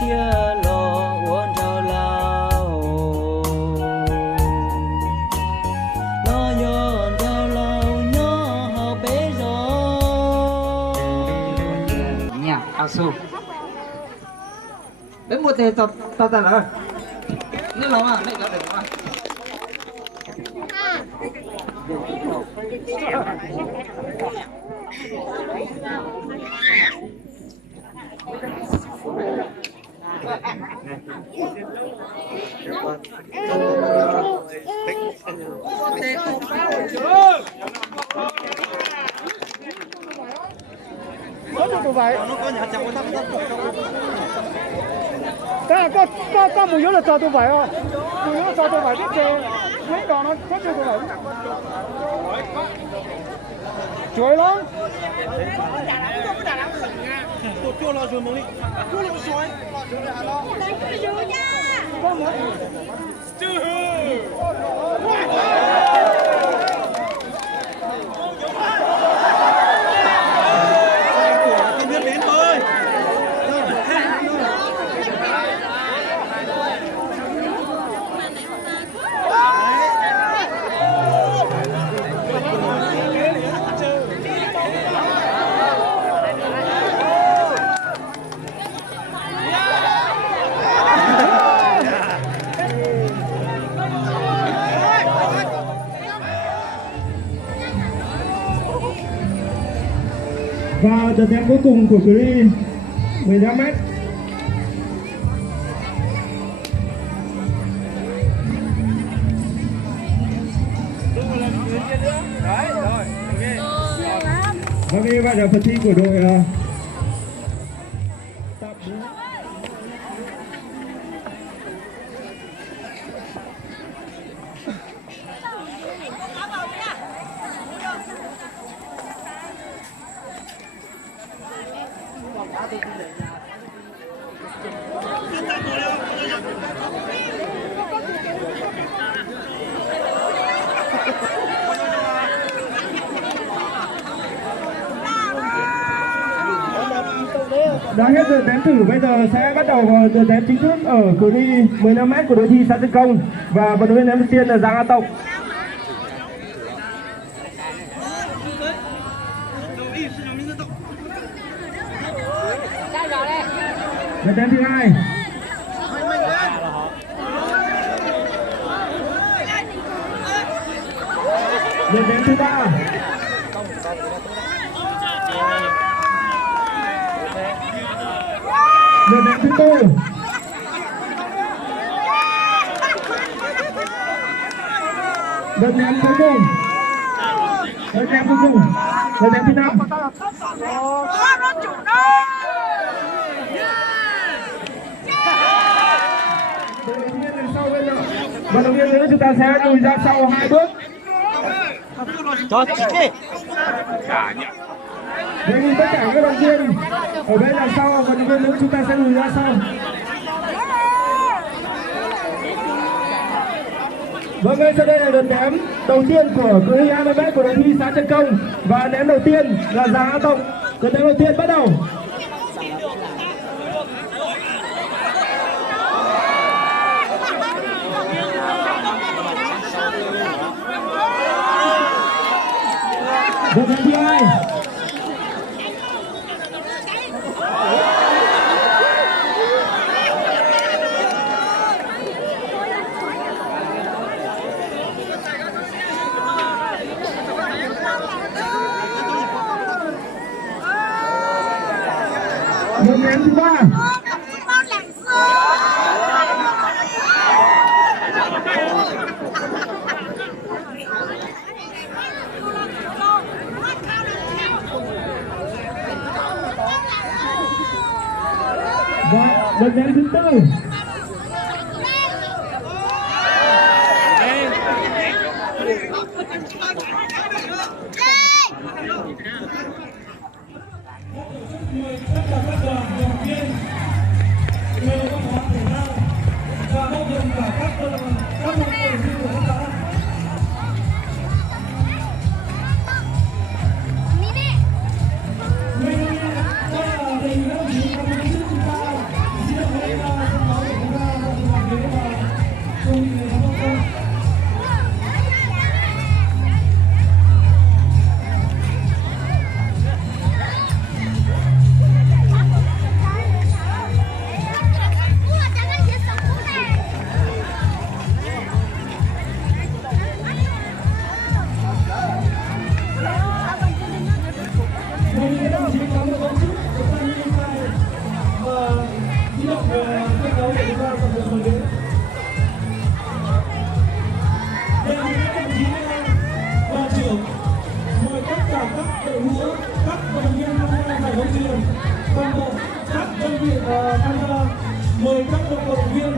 chia lo uốn trao lao nó nhon trao lao nhỏ hào bé gió nhạc cao su đến một thế tao ta rồi nước lòng à nước được không có mùi là cho tôi vậy không? Mùi cho tôi vậy biết chơi mấy đòn nó có cho tôi vậy. Chuối lắm. Chua lo chua đi. Chua lo chuối. Chua nha. Con nữa. Và trận đánh cuối cùng của cự ly 15 m. Và như vậy là phần thi của đội đã hết giờ đếm thử, bây giờ sẽ bắt đầu giờ đếm chính thức ở cự ly 15 m của đội thi xã Tân Công và vận động viên đếm đầu tiên là Giang A Tộc. Giờ đếm thứ hai. Giờ đếm thứ ba. Giờ đếm thứ tư. Giờ đếm cuối cùng. Giờ đếm cuối cùng. Giờ đếm thứ năm. Vận động viên nữ chúng ta sẽ lùi ra sau 2 bước. cho chị đi. Đề nghị tất cả các đoàn viên ở bên đằng sau vận động viên nữ chúng ta sẽ lùi ra sau. Vâng, ngay sau đây là đợt đếm đầu tiên của cự ly 20 m của đội thi xã Trần Công và đếm đầu tiên là Giang A Tộc. Đợt đếm đầu tiên bắt đầu. Đợt đếm thứ hai. Đợt đếm thứ ba. Và đợt đếm thứ tư. được phần lễ. Đây là các đồng chí đoàn trưởng mời tất cả các đội ngũ, các vận động viên tham gia giải đấu thuyền, toàn bộ các đơn vị tham gia, mời các vận động viên